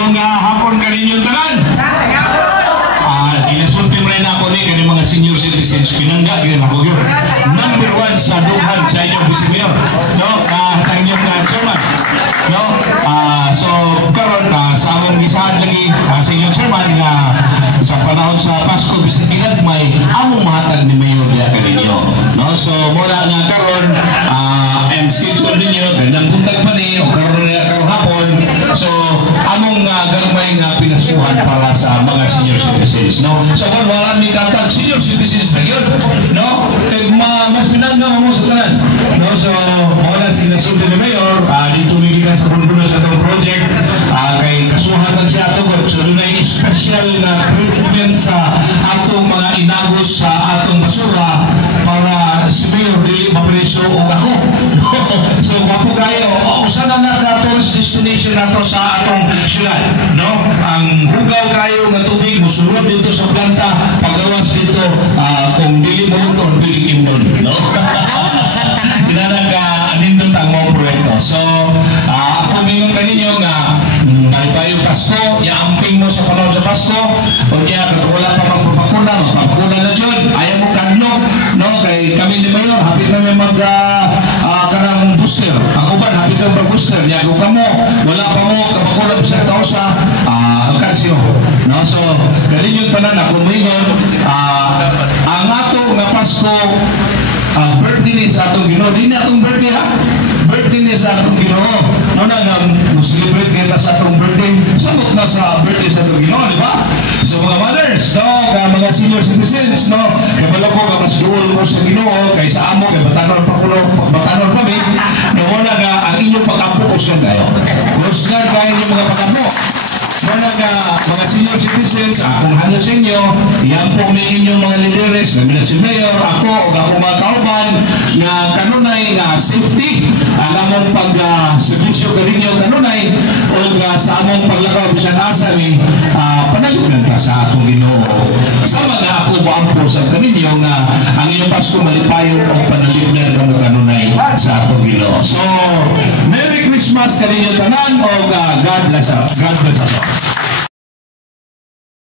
Yung hapon kaninyong tanan. Inasulti mo rin ako ni kanyang mga senior citizens. Pinangga din ako yun. Number 1 sa duhan sa inyong Vice Mayor. No? Sa inyong chairman. No? So, karon sa among gisahan lagi sa inyong chairman nga sa panahon sa Pasko Bisakinag may among mahatag ni Mayor diya kaninyo. No? So, mula nga karon and schedule ninyo gandang buntag pa ni o karon niya karong hapon. So, among gagmay nga pinasuhan para sa mga senior citizens. No? So, wala may katag senior citizens na yun. No? Kaya mas pinangga mo sa tanan. No? So, wala sinasulti ni Mayor. Dito may kita sa pundulo sa itong project. Kay kasuhan lang siya ito. So, doon ay special na treatment sa atong mga inagos sa atong basura para si Mayor dili mapreso o ako. So, wapo kayo. Sana na tourist destination nato sa atong syudad. No? Ang hugaw kayo nga tubig, musulod dito sa planta, pagawas dito, kung dili mo kung dili kimon. No? Nindot ang mga proyekto. So, ako ngayon kaninyo nga, nalipayo Pasko, iamping mo sa panahon sa Pasko, o kaya wala pa magpapakuna, magpapakuna na dyan, ayaw mo kanlo, no? Kay kami ni Mayor, hapit namin kanang booster. Ang uban, hapit namin mag-booster. Yago ka mo, wala pa mo, kapakulab sa tao sa kansyo. No? So, kaninyo pa na, kung ngayon, ang ato nga Pasko, birthday ni sa atong Ginoo. Di na atong birthday ha? Birthday ni sa atong Ginoo. No na nga, celebrate kita sa atong birthday. Sabot na sa birthday sa atong Ginoo, di ba? So mga mothers, no, mga senior citizens, no, kabalo ko ka mas duol mo sa Ginoo, kay sa amo, kay batanon kami, no, wala nga ang inyong pagkapokusyon kayo. Kusgan kayo yung mga pagkapo. Mga senior citizens, akong hanap sa inyo, yan po may inyong mga lideres, na si Mayor, ako, o akong mga kauban, na kanunay na safety, alamong pag-servisyo ka rin yung kanunay, o sa among paglakaw, bisan asa ni panalunan ka sa atong Ginoo. Sama na ako po sa kaninyo nga ang iyong Pasko malipayo o panalunan ka mo kanunay sa atong Ginoo. So, Merry Christmas kaninyo tanan o God bless us.